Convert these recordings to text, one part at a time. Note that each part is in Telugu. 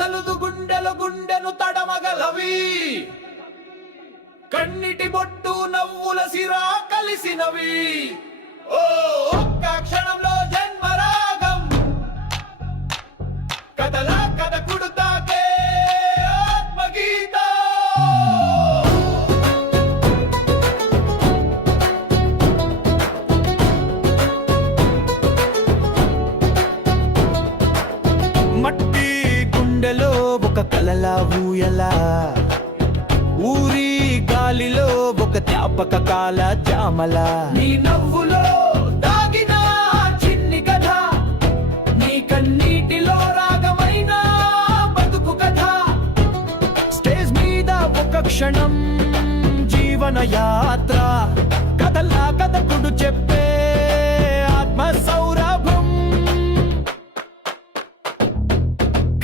కథలుదు గుండెలు గుండెను తడమగలవి. కన్నిటి బొట్టు నవ్వుల సిరా కలిసినవి. ఓ గుండెలో ఒక కలలా ఊయలా. ఊరి గాలిలో ఒక జ్ఞాపక కాల చామలా నీ నవ్వులో దాగిన చిన్ని కథ నీ కన్నీటిలో రాగమైన బతుకు కథ. స్టేజ్ మీద ఒక క్షణం జీవన యాత్ర కథలా కథకుడు చెప్పే ఆత్మ సౌరభం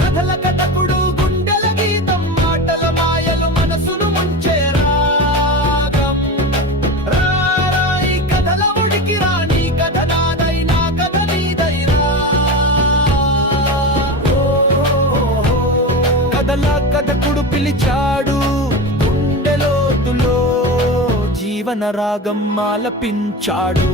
కథల కథల కథకుడు పిలిచాడు. గుండెలోతులో జీవన రాగం ఆలపించాడు.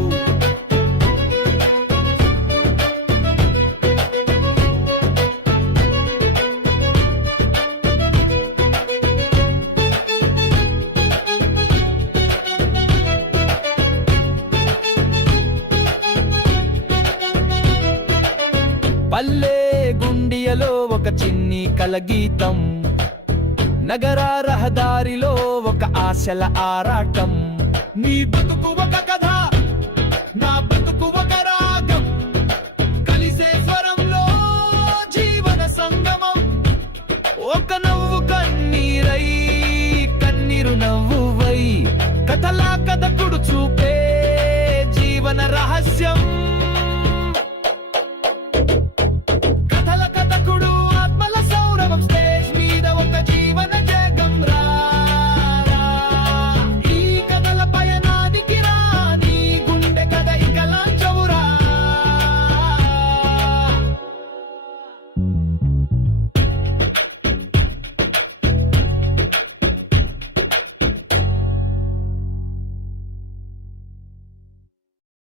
పల్లె మధ్యలో ఒక చిన్ని కలగీతం. నగర రహదారిలో ఒక ఆశల ఆరాటం. నీ బతుకు ఒక కథ నా బతుకు ఒక రాగం. కలిసే స్వరంలో జీవన సంగమం. ఒక నవ్వు కన్నీరై కన్నీరు నవ్వువై కథలా కథకుడు చూపే జీవన రహస్యం.